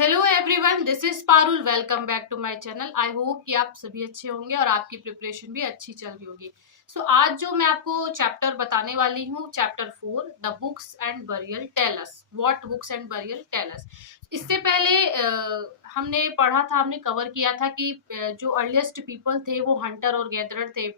Hello everyone, this is Parul. Welcome back to my channel. I hope कि आप सभी अच्छे होंगे और आपकी प्रिपरेशन भी अच्छी चल रही होगी। आज जो मैं आपको चैप्टर बताने वाली हूँ, chapter 4, the books and burial tell us. What books and burial tell us. इससे पहले हमने पढ़ा था, हमने कवर किया था कि जो अर्लीस्ट पीपल थे वो हंटर और गैदरर थे।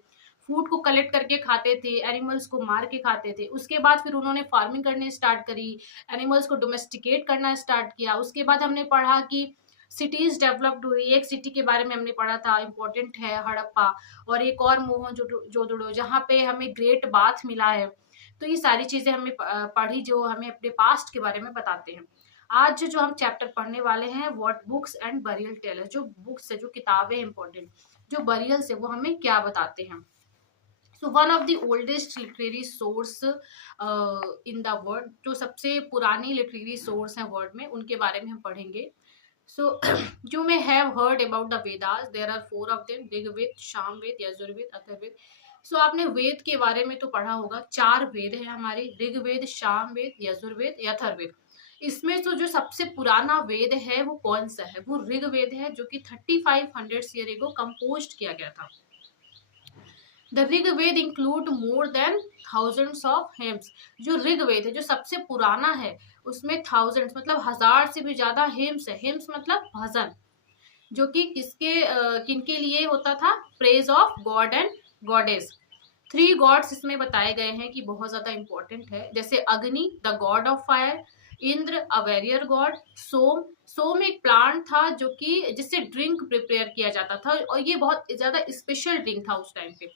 फूड को कलेक्ट करके खाते थे, एनिमल्स को मार के खाते थे। उसके बाद फिर उन्होंने फार्मिंग करनी स्टार्ट करी, एनिमल्स को डोमेस्टिकेट करना स्टार्ट किया। उसके बाद हमने पढ़ा कि सिटीज डेवलप्ड हुई। एक सिटी के बारे में हमने पढ़ा था, इंपॉर्टेंट है, हड़प्पा। और एक और मोहनजोदड़ो, जहाँ पे हमें ग्रेट बाथ मिला है। तो ये सारी चीजें हमने पढ़ी जो हमें अपने पास्ट के बारे में बताते हैं। आज जो हम चैप्टर पढ़ने वाले हैं, what books and burial tell us. जो बुक्स है, जो किताबें इंपॉर्टेंट, जो बरियल्स है, वो हमें क्या बताते हैं। So one of the oldest literary source in the world, जो सबसे पुरानी लिटरेरी सोर्स है वर्ल्ड में, उनके बारे में हम पढ़ेंगे। सो you may have heard about the Vedas. There are 4 of them: Rigveda, Samaveda, Yajurveda, Atharvaveda. आपने वेद के बारे में तो पढ़ा होगा। 4 वेद है हमारे: ऋग्वेद, सामवेद, यजुर्वेद, अथर्ववेद। इसमें तो जो सबसे पुराना वेद है वो कौन सा है? वो ऋग्वेद है, जो कि 3500 ईयर एगो कंपोज किया गया था। The Rigveda include more than thousands of hymns. जो ऋग्वेद है, जो सबसे पुराना है, उसमें थाउजेंड्स मतलब 1000 से भी ज्यादा हेम्स है। हेम्स मतलब भजन, जो कि किनके लिए होता था? Praise of god and goddess. 3 gods इसमें बताए गए हैं कि बहुत ज्यादा इंपॉर्टेंट है, जैसे Agni, the god of fire; Indra, a warrior god; Soma, Soma एक प्लांट था जो कि जिससे ड्रिंक प्रिपेयर किया जाता था, और ये बहुत ज्यादा स्पेशल ड्रिंक था उस टाइम पे।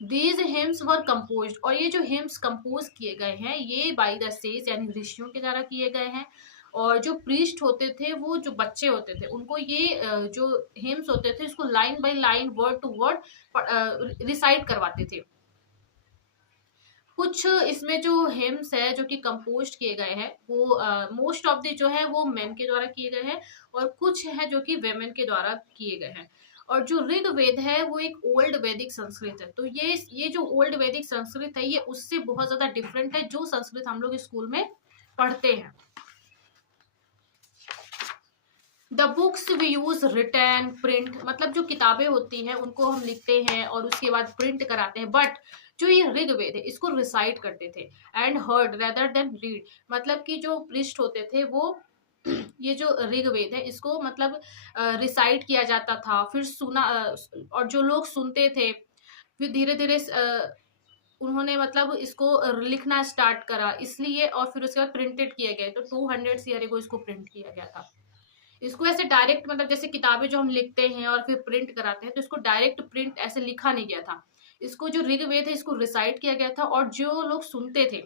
दीज हिम्स वर कंपोज, और ये जो हिम्स कंपोज किए गए हैं, ये बाय द सेज यानी ऋषियों के द्वारा किए गए हैं। और जो प्रीस्ट होते थे, वो जो बच्चे होते थे, उनको ये जो हिम्स होते थे, इसको line by line, word to word recite करवाते थे। कुछ इसमें जो हिम्स है जो कि कंपोज किए गए हैं, वो मोस्ट ऑफ द जो है वो मेन के द्वारा किए गए हैं, और कुछ है जो कि वेमेन के द्वारा किए गए हैं। और जो ऋग्वेद है वो एक ओल्ड वैदिक संस्कृत है। तो ये जो ओल्ड वैदिक संस्कृत है, ये उससे बहुत ज्यादा डिफरेंट है, जो संस्कृत हम लोग स्कूल में पढ़ते हैं। The books we use written, print, मतलब जो किताबें होती हैं उनको हम लिखते हैं और उसके बाद प्रिंट कराते हैं। बट जो ये ऋग्वेद है, इसको रिसाइट करते थे। And heard rather than read, मतलब कि जो पृष्ठ होते थे वो ये जो ऋग्वेद है, इसको मतलब रिसाइट किया जाता था, फिर सुना, और जो लोग सुनते थे, फिर धीरे धीरे उन्होंने मतलब इसको लिखना स्टार्ट करा, इसलिए। और फिर उसके बाद प्रिंटेड किया गया। तो 200 ईयर को इसको प्रिंट किया गया था। इसको ऐसे डायरेक्ट, मतलब जैसे किताबें जो हम लिखते हैं और फिर प्रिंट कराते हैं, तो इसको डायरेक्ट प्रिंट ऐसे लिखा नहीं गया था। इसको जो ऋग्वेद है, इसको रिसाइट किया गया था, और जो लोग सुनते थे,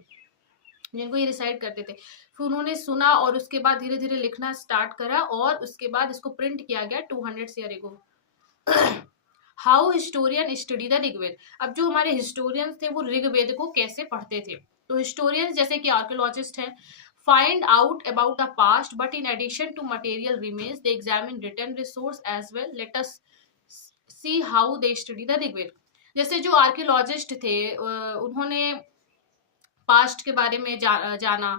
जिनको ये रिसाइट करते थे, फिर उन्होंने सुना और उसके बाद धीरे धीरे लिखना स्टार्ट करा, और उसके बाद इसको प्रिंट किया गया 200 ईयर को। How historian study the Rigveda. अब जो हमारे हिस्टोरियंस थे, वो ऋग्वेद को कैसे पढ़ते थे? तो हिस्टोरियंस जैसे कि आर्कियोलॉजिस्ट हैं, find out about the past, but in addition to material remains, they examine written resource as well. Let us see how they study the Rigved. जैसे जो आर्कियोलॉजिस्ट थे, उन्होंने पास्ट के बारे में जाना,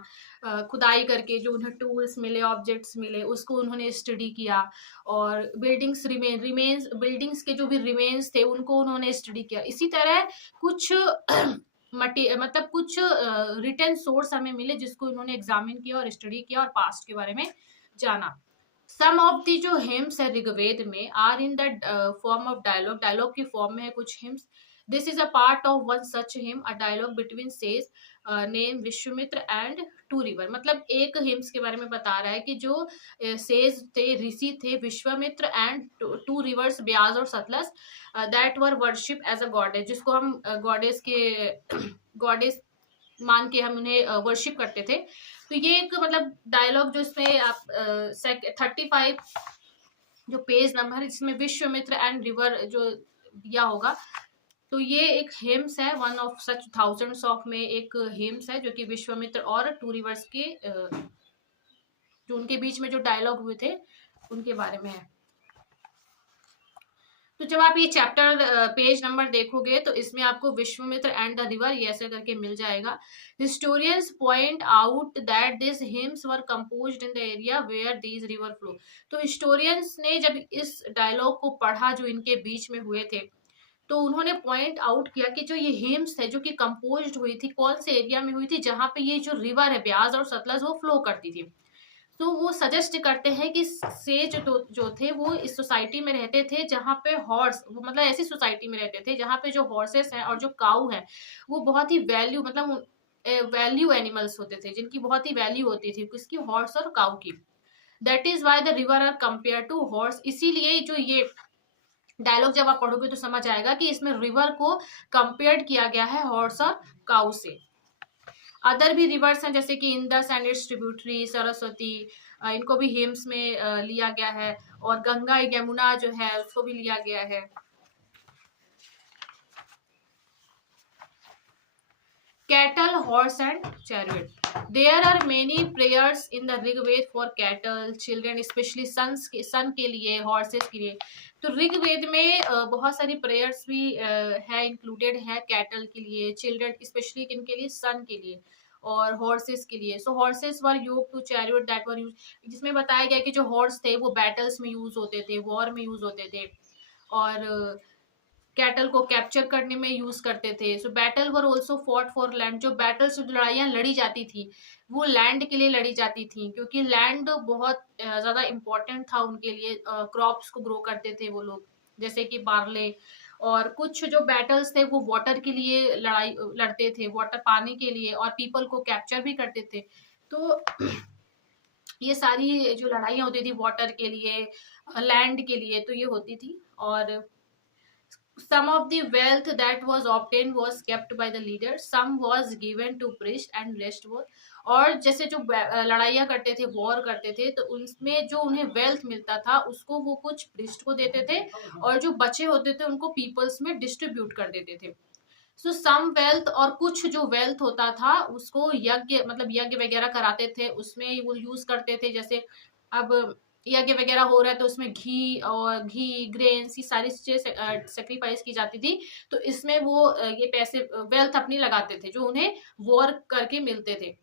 खुदाई करके जो उन्हें टूल्स मिले, ऑब्जेक्ट्स मिले, उसको उन्होंने स्टडी किया। और बिल्डिंग्स बिल्डिंग्स के जो भी रिमेन्स थे, उनको उन्होंने स्टडी किया। इसी तरह कुछ मतलब कुछ रिटन सोर्स हमें मिले, जिसको इन्होंने एग्जामिन किया और स्टडी किया और पास्ट के बारे में जाना। सम ऑफ दी जो हिम्स है ऋग्वेद में are in the form of dialogue, dialogue की फॉर्म में है कुछ hymns. This is a part of one such hymn, a dialogue between sage name Vishwamitra and two river. मतलब एक हिम्स के बारे में बता रहा है कि जो सेज थे, ऋषि थे, Vishwamitra and two rivers Beas और Sutlej, that were worship as a goddess, जिसको हम गॉडेस के गॉडेस मान के हम उन्हें वर्शिप करते थे। तो ये एक मतलब डायलॉग जो इसमें आप 35 जो पेज नंबर है, जिसमें विश्वामित्र एंड रिवर जो दिया होगा, तो ये एक हिम्स है, one of such thousands of में एक हिम्स है, जो कि विश्वामित्र और टू रिवर्स के जो उनके बीच में जो डायलॉग हुए थे, उनके बारे में है। तो जब आप ये चैप्टर पेज नंबर देखोगे तो इसमें आपको विश्वामित्र एंड द रिवर ये ऐसे करके मिल जाएगा। Historians point out that this hymns were composed in the area where these river flow. तो हिस्टोरियंस ने जब इस डायलॉग को पढ़ा जो इनके बीच में हुए थे, तो उन्होंने पॉइंट आउट किया कि जो ये हिम्स है जो कि कंपोज्ड हुई थी कौन से एरिया में हुई थी, जहां पे ये जो रिवर है ब्यास और सतलज वो फ्लो करती थी। तो वो सजेस्ट करते हैं कि सेज जो थे वो इस सोसाइटी में रहते थे जहाँ पे हॉर्स, वो मतलब ऐसी सोसाइटी में रहते थे जहाँ पे जो हॉर्सेस हैं और जो काऊ है वो बहुत ही वैल्यू मतलब वैल्यू एनिमल्स होते थे, जिनकी बहुत ही वैल्यू होती थी किसकी, हॉर्स और काऊ की। That is why the river are compare to horse. इसीलिए जो ये डायलॉग जब आप पढ़ोगे तो समझ आएगा कि इसमें रिवर को कंपेयर किया गया है हॉर्स और काऊ से। अदर भी रिवर्स हैं जैसे कि Indus and it's tributary, Saraswati, इनको भी हिम्स में लिया गया है, और गंगा यमुना जो है उसको भी लिया गया है। Cattle, horse and chariot. There are many prayers in the Rigveda for cattle, children, specially son के लिए, हॉर्सेस के लिए। तो ऋग्वेद में बहुत सारी प्रेयर्स भी है, इंक्लूडेड है कैटल के लिए, चिल्ड्रन स्पेशली किनके लिए, सन के लिए, और हॉर्सेस के लिए। So horses were used to chariot that were used, जिसमें बताया गया कि जो हॉर्स थे वो बैटल्स में यूज होते थे, वॉर में यूज होते थे, और कैटल को कैप्चर करने में यूज करते थे। सो battle were also fought for land. जो बैटल्स लड़ाइयाँ लड़ी जाती थी वो लैंड के लिए लड़ी जाती थी, क्योंकि लैंड बहुत ज्यादा इंपॉर्टेंट था उनके लिए। क्रॉप्स को ग्रो करते थे वो लोग, जैसे कि बार्ले। और कुछ जो बैटल्स थे वो वाटर के लिए लड़ाई लड़ते थे, वाटर पाने के लिए, और पीपल को कैप्चर भी करते थे। तो ये सारी जो लड़ाइयाँ होती थी वाटर के लिए, लैंड के लिए, तो ये होती थी। और some of the wealth that was obtained was kept by the leader, some was given to priest and rest was। और जैसे जो लड़ाइयाँ करते थे, वॉर करते थे, तो उसमें जो उन्हें वेल्थ मिलता था उसको वो कुछ प्रिस्ट को देते थे, और जो बचे होते थे उनको पीपल्स में डिस्ट्रीब्यूट कर देते थे। सो सम वेल्थ, और कुछ जो वेल्थ होता था उसको यज्ञ मतलब यज्ञ वगैरह कराते थे, उसमें वो यूज करते थे। जैसे अब यज्ञ वगैरह हो रहा है तो उसमें घी ग्रेन्स ये सारी चीजें सेक्रीफाइस की जाती थी। तो इसमें वो ये पैसे वेल्थ अपनी लगाते थे जो उन्हें वॉर करके मिलते थे।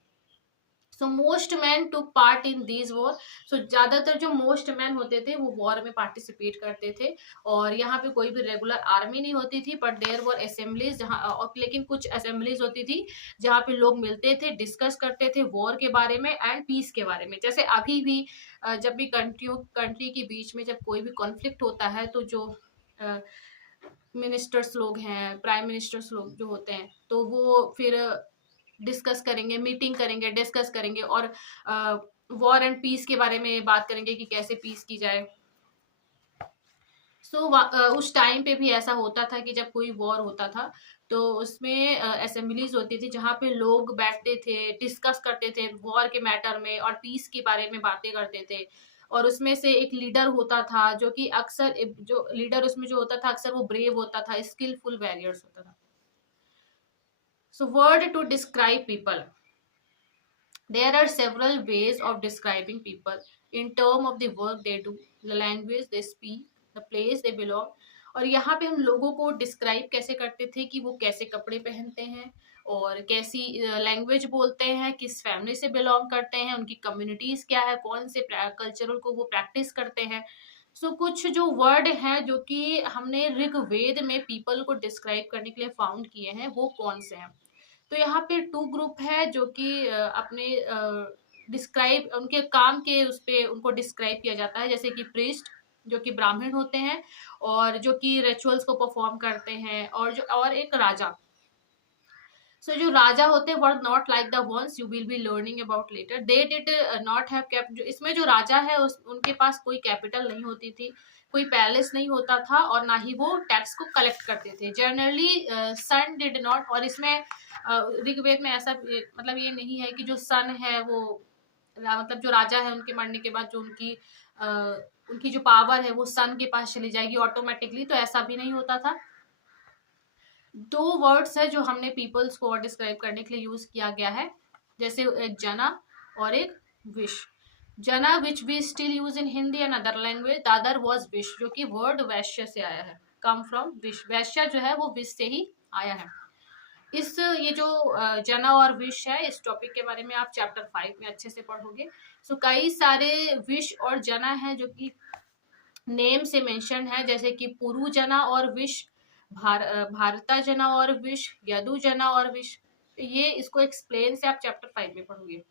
So most man to part in these war. So ज्यादातर जो मोस्ट मैन होते थे वो वॉर में पार्टिसिपेट करते थे। और यहाँ पे कोई भी रेगुलर आर्मी नहीं होती थी, बट देयर वर असेंबलीज जहाँ, और लेकिन कुछ असेंबलीज होती थी जहाँ पे लोग मिलते थे, डिस्कस करते थे वॉर के बारे में एंड पीस के बारे में। जैसे अभी भी जब भी कंट्री के बीच में जब कोई भी कॉन्फ्लिक्ट होता है तो जो मिनिस्टर्स लोग हैं, प्राइम मिनिस्टर्स लोग जो होते हैं, तो वो फिर डिस्कस करेंगे, मीटिंग करेंगे, डिस्कस करेंगे, और वॉर एंड पीस के बारे में बात करेंगे कि कैसे पीस की जाए। सो उस टाइम पे भी ऐसा होता था कि जब कोई वॉर होता था तो उसमें असेंबलीज होती थी जहाँ पे लोग बैठते थे, डिस्कस करते थे वॉर के मैटर में और पीस के बारे में बातें करते थे। और उसमें से एक लीडर होता था जो कि अक्सर जो लीडर उसमें जो होता था अक्सर वो ब्रेव होता था, स्किलफुल वॉरियर्स होता था। So word to describe people. There are several ways of describing people in term of the work they do, the language they speak, the place they belong। और यहाँ पे हम लोगों को डिस्क्राइब कैसे करते थे कि वो कैसे कपड़े पहनते हैं और कैसी लैंग्वेज बोलते हैं, किस फैमिली से बिलोंग करते हैं, उनकी कम्युनिटीज क्या है, कौन से कल्चरल को वो प्रैक्टिस करते हैं। सो कुछ जो वर्ड हैं जो कि हमने ऋग्वेद में पीपल को डिस्क्राइब करने के लिए फाउंड किए हैं वो कौन से हैं। तो यहाँ पे टू ग्रुप है जो कि अपने डिस्क्राइब उनके काम के उस पे उनको डिस्क्राइब किया जाता है, जैसे कि प्रीस्ट जो कि ब्राह्मण होते हैं और जो कि रिचुअल्स को परफॉर्म करते हैं, और जो और एक राजा। सो जो राजा होते हैं were not like the ones you will be learning about later, they did not have cap. जो इसमें जो राजा है उनके पास कोई कैपिटल नहीं होती थी, कोई पैलेस नहीं होता था, और ना ही वो टैक्स को कलेक्ट करते थे जनरली। सन डिड नॉट, और इसमें ऋग्वेद में ऐसा मतलब ये नहीं है कि जो सन है वो मतलब जो राजा है उनके मरने के बाद जो उनकी जो पावर है वो सन के पास चली जाएगी ऑटोमेटिकली, तो ऐसा भी नहीं होता था। दो वर्ड्स है जो हमने पीपल्स को और डिस्क्राइब करने के लिए यूज किया गया है, जैसे एक जना और एक विश। जना which we still use in Hindi and other language, the other was विश, जो कि वर्ड वैश्य से आया है, कम फ्रॉम विश, वैश्य जो है वो विश से ही आया है। इस ये जो जना और विश है, इस टॉपिक के बारे में आप चैप्टर 5 में अच्छे से पढ़ोगे। सो कई सारे विश और जना है जो कि नेम से मेंशन है, जैसे कि पुरु जना और विश, भारता जना और विश, यदु जना और विश। ये इसको एक्सप्लेन से आप चैप्टर 5 में पढ़ोगे।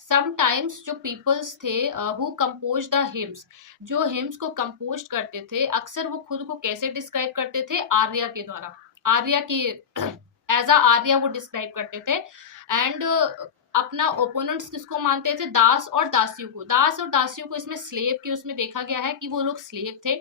समटाइम्स जो पीपल्स थे हु कंपोज द हिम्स, जो हिम्स को कंपोज करते थे, अक्सर वो खुद को कैसे डिस्क्राइब करते थे, आर्या के द्वारा, आर्या की एज अ आर्या वो डिस्क्राइब करते थे। एंड अपना ओपोनेंट्स किसको मानते थे, दास और दासियों को, दास और दासियों को इसमें स्लेव के उसमें देखा गया है कि वो लोग स्लेव थे।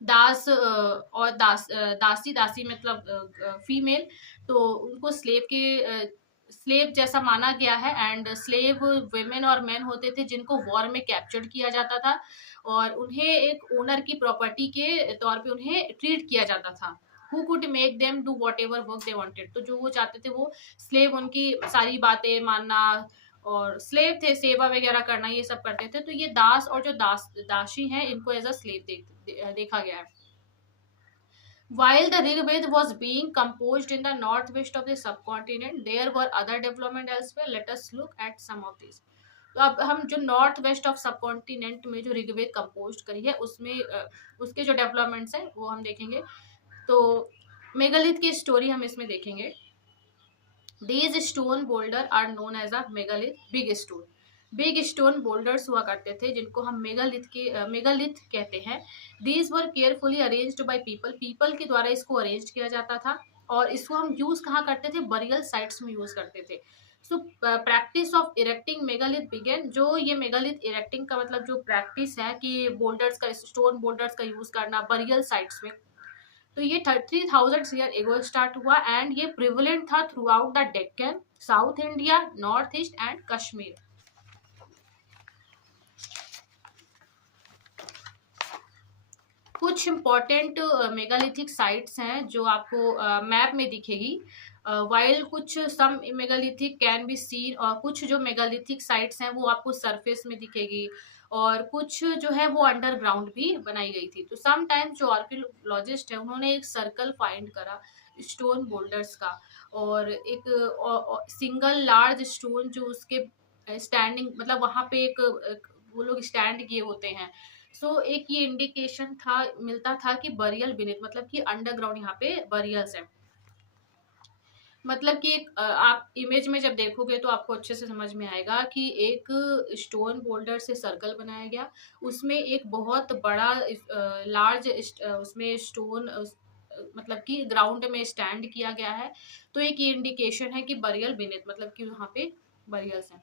दास और दासी, दासी मतलब फीमेल, तो उनको स्लेव के स्लेव जैसा माना गया है। एंड स्लेव वुमेन और मेन होते थे जिनको वॉर में कैप्चर्ड किया जाता था और उन्हें एक ओनर की प्रॉपर्टी के तौर पे उन्हें ट्रीट किया जाता था। Who could make them do what ever work they wanted, तो जो वो चाहते थे वो स्लेव उनकी सारी बातें मानना, और स्लेव थे, सेवा वगैरह करना, ये सब करते थे। तो ये दास और जो दासी हैं, इनको एज अ स्लेव देखा गया है। While the Rigveda was being composed in the northwest of the subcontinent, there were other development elsewhere. Let us look at some of these. तो अब हम जो नॉर्थ वेस्ट ऑफ सबकॉन्टिनेंट में जो Rigveda compose करी है उसमें उसके जो डेवलपमेंट्स हैं वो हम देखेंगे। तो मेगालिथ की स्टोरी हम इसमें देखेंगे। These stone boulder are known as a megalith, big stone. Big stone boulders हुआ करते थे जिनको हम मेगालिथ कहते हैं। These were carefully arranged by people, people के द्वारा इसको अरेंज किया जाता था और इसको हम यूज कहाँ करते थे, बरियल साइट्स में यूज करते थे। So practice of erecting megalith began, जो ये मेगालिथ इरेक्टिंग का मतलब जो प्रैक्टिस है कि बोल्डर्स का, स्टोन बोल्डर्स का यूज करना बरियल साइट्स में, तो ये 30,000 ईयर एगो स्टार्ट हुआ एंड ये प्रिवलेंट था through out the Deccan, south India, north east and Kashmir. कुछ इम्पॉर्टेंट मेगालिथिक साइट्स हैं जो आपको मैप में दिखेगी। वाइल कुछ सम मेगालिथिक कैन बी सीन, और कुछ जो मेगालिथिक साइट्स हैं वो आपको सरफेस में दिखेगी और कुछ जो है वो अंडरग्राउंड भी बनाई गई थी। तो सम टाइम जो आर्कियोलॉजिस्ट है उन्होंने एक सर्कल फाइंड करा स्टोन बोल्डर्स का, और एक सिंगल लार्ज स्टोन जो उसके स्टैंडिंग मतलब वहां पे एक वो लोग स्टैंड किए होते हैं। सो एक ये इंडिकेशन था, मिलता था कि बरियल बिनेट, मतलब कि अंडरग्राउंड यहाँ पे बरियल्स है। मतलब कि एक आप इमेज में जब देखोगे तो आपको अच्छे से समझ में आएगा कि एक स्टोन बोल्डर से सर्कल बनाया गया, उसमें एक बहुत बड़ा लार्ज उसमें स्टोन मतलब कि ग्राउंड में स्टैंड किया गया है। तो एक ये इंडिकेशन है कि बरियल बिनेट, मतलब कि वहाँ पे बरियल्स हैं।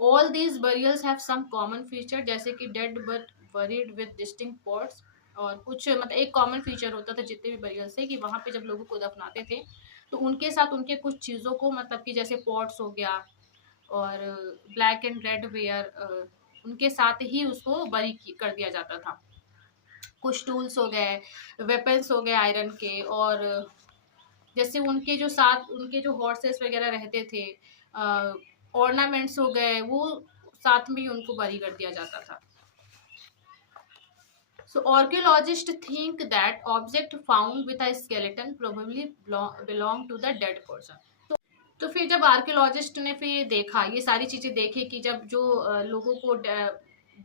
All these burials have some common feature, जैसे कि dead but buried with distinct pots, और कुछ मतलब एक कॉमन फीचर होता था जितने भी बरियल्स थे कि वहाँ पे जब लोगों को दफनाते थे तो उनके साथ उनके कुछ चीज़ों को, मतलब कि जैसे पॉट्स हो गया और ब्लैक एंड रेड वेयर, उनके साथ ही उसको कर दिया जाता था। कुछ टूल्स हो गए, वेपन्स हो गए आयरन के, और जैसे उनके जो साथ उनके जो हॉर्सेस वगैरह रहते थे, ऑर्नामेंट्स हो गए, वो साथ में ही उनको बरी कर दिया जाता था। So archaeologists think that object found with a skeleton probably belong to the dead person. तो फिर जब आर्कियोलॉजिस्ट ने फिर ये देखा, ये सारी चीजें देखे कि जब जो लोगों को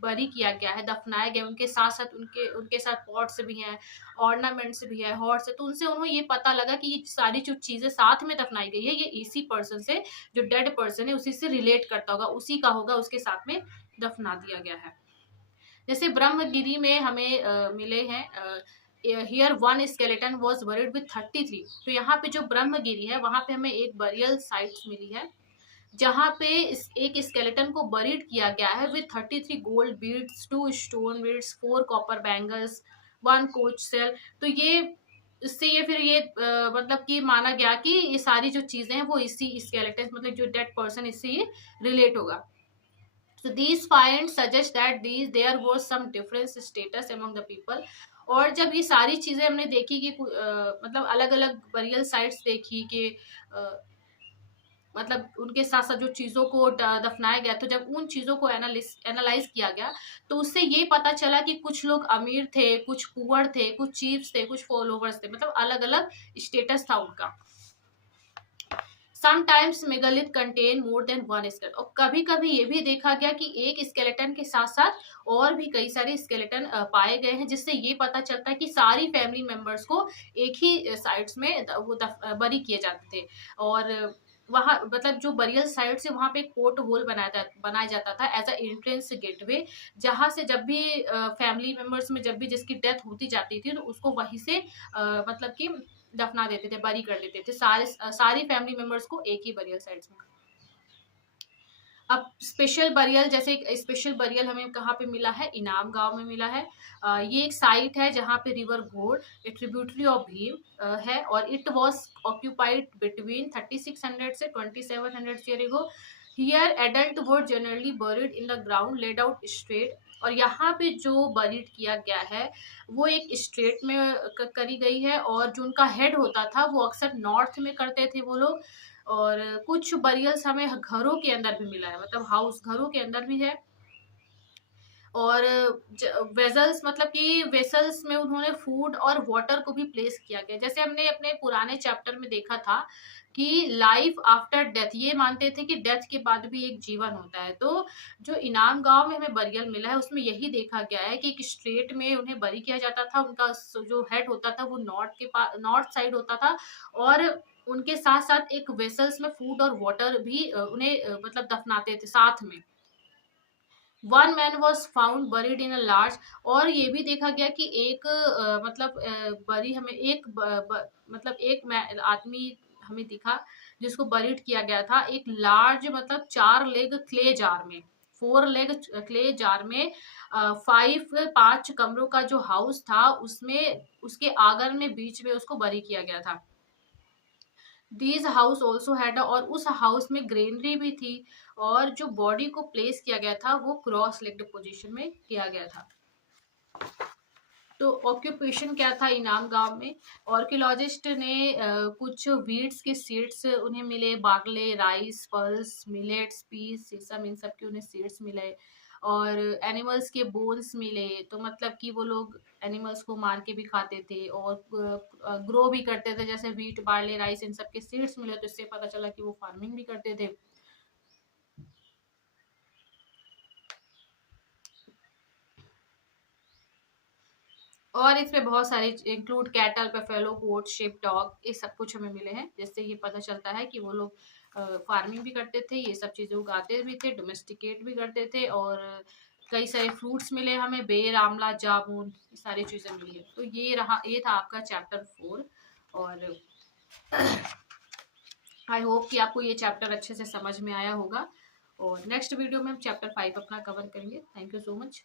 बरी किया गया है, दफनाया गया, उनके साथ साथ उनके साथ पॉट्स भी हैं, ऑर्नामेंट्स भी है, हॉर्स है, तो उनसे उन्हें ये पता लगा कि ये सारी जो चीजें साथ में दफनाई गई है ये इसी पर्सन से, जो डेड पर्सन है उसी से रिलेट करता होगा, उसी का होगा, उसके साथ में दफना दिया गया है। जैसे ब्रह्मगिरी में हमें मिले हैं, here one skeleton was buried with 33, तो यहाँ पे जो ब्रह्मगिरी है वहां पे हमें एक बरियल साइट्स मिली है जहाँ पे एक स्केलेटन को बरीड किया गया है with 33 gold beads, 2 stone beads, 4 copper bangles, 1 conch shell. तो ये इससे ये फिर ये मतलब कि माना गया कि ये सारी जो चीजें हैं वो इसी स्केलेटन, मतलब जो डेड पर्सन, इससे ये रिलेट होगा। So these finds suggest that there was some difference status among the people। और जब ये सारी चीजें हमने देखी कि मतलब अलग अलग बरियल साइट्स देखी कि मतलब उनके साथ साथ जो चीज़ों को दफनाया गया, तो जब उन चीज़ों को एनालाइज किया गया, तो उससे ये पता चला कि कुछ लोग अमीर थे, कुछ पुअर थे, कुछ चीफ्स थे, कुछ फॉलोवर्स थे, मतलब अलग अलग स्टेटस था उनका। Sometimes megalith contain more than one skeleton, और कभी कभी ये भी देखा गया कि एक स्केलेटन के साथ साथ और भी कई सारे स्केलेटन पाए गए हैं, जिससे ये पता चलता है कि सारी फैमिली मेंबर्स को एक ही साइट्स में बरी किए जाते थे। और वहाँ मतलब जो बरियल साइट से वहां पे एक पोर्ट होल बनाया जाता था एज अ एंट्रेंस गेटवे, जहां से जब भी फैमिली मेंबर्स में जब भी जिसकी डेथ होती जाती थी, तो उसको वहीं से मतलब कि दफना देते थे, बरी कर देते थे सारी फैमिली मेंबर्स को एक ही बरियल साइट्स में। अब स्पेशल बरियल, जैसे एक स्पेशल बरियल हमें कहाँ पे मिला है, इनाम गांव में मिला है। ये एक साइट है जहाँ पे रिवर घोड़, ए ट्रिब्यूटरी ऑफ भीम है, और इट वाज ऑक्यूपाइड बिटवीन 3600 से 2700 year ago. Here adult were generally buried in the ground laid out straight, और यहाँ पे जो बरीड किया गया है वो एक स्ट्रेट में करी गई है, और जो उनका हेड होता था वो अक्सर नॉर्थ में करते थे वो लोग। और कुछ बरियल्स हमें घरों के अंदर भी मिला है, मतलब हाउस घरों के अंदर भी है। और वेजल्स, मतलब कि वेसल्स में उन्होंने फूड और वाटर को भी प्लेस किया गया, जैसे हमने अपने पुराने चैप्टर में देखा था कि लाइफ आफ्टर डेथ, ये मानते थे कि डेथ के बाद भी एक जीवन होता है। तो जो इनाम गांव में हमें बरियल मिला है उसमें यही देखा गया है कि एक स्ट्रेट में उन्हें बरी किया जाता था, उनका जो हेड होता था वो नॉर्थ साइड होता था, और उनके साथ साथ एक वेसल्स में फूड और वाटर भी उन्हें मतलब दफनाते थे साथ में। One man was found buried in a large, और ये भी देखा गया कि एक मतलब बरी हमें एक मतलब एक आदमी हमें दिखा जिसको बरीड किया गया था एक लार्ज मतलब 4 लेग क्ले जार में, 4 लेग क्ले जार में। 5 कमरों का जो हाउस था उसमें उसके आंगन में बीच में उसको बरी किया गया था। दीज हाउस ऑल्सो हैड, और उस हाउस में ग्रेनरी भी थी, और जो बॉडी को प्लेस किया गया था वो क्रॉस लेग्ड पोजीशन में किया गया था। तो ऑक्यूपेशन क्या था इनाम गांव में, ऑर्कियोलॉजिस्ट ने कुछ वीड्स के सीड्स उन्हें मिले, barley, rice, pulses, millets, peas, sesame, इन सब के उन्हें सीड्स मिले, और एनिमल्स के बोन्स मिले। तो मतलब कि वो लोग एनिमल्स को मार के भी खाते थे और ग्रो भी करते थे, जैसे वीट, बार्ले, राइस, इन सब के सीड्स मिले, तो इससे पता चला कि वो फार्मिंग भी करते थे। और इसमें बहुत सारे इंक्लूड कैटल, बफेलो, गोट, शिप, डॉग, ये सब कुछ हमें मिले हैं, जिससे ये पता चलता है कि वो लोग फार्मिंग भी करते थे, ये सब चीजें उगाते भी थे, डोमेस्टिकेट भी करते थे। और कई सारे फ्रूट्स मिले हमें, बेर, आंवला, जामुन, ये सारी चीजें मिली है। तो ये था आपका चैप्टर 4। और आई होप कि आपको ये चैप्टर अच्छे से समझ में आया होगा, और नेक्स्ट वीडियो में हम चैप्टर 5 अपना कवर करेंगे। Thank you so much.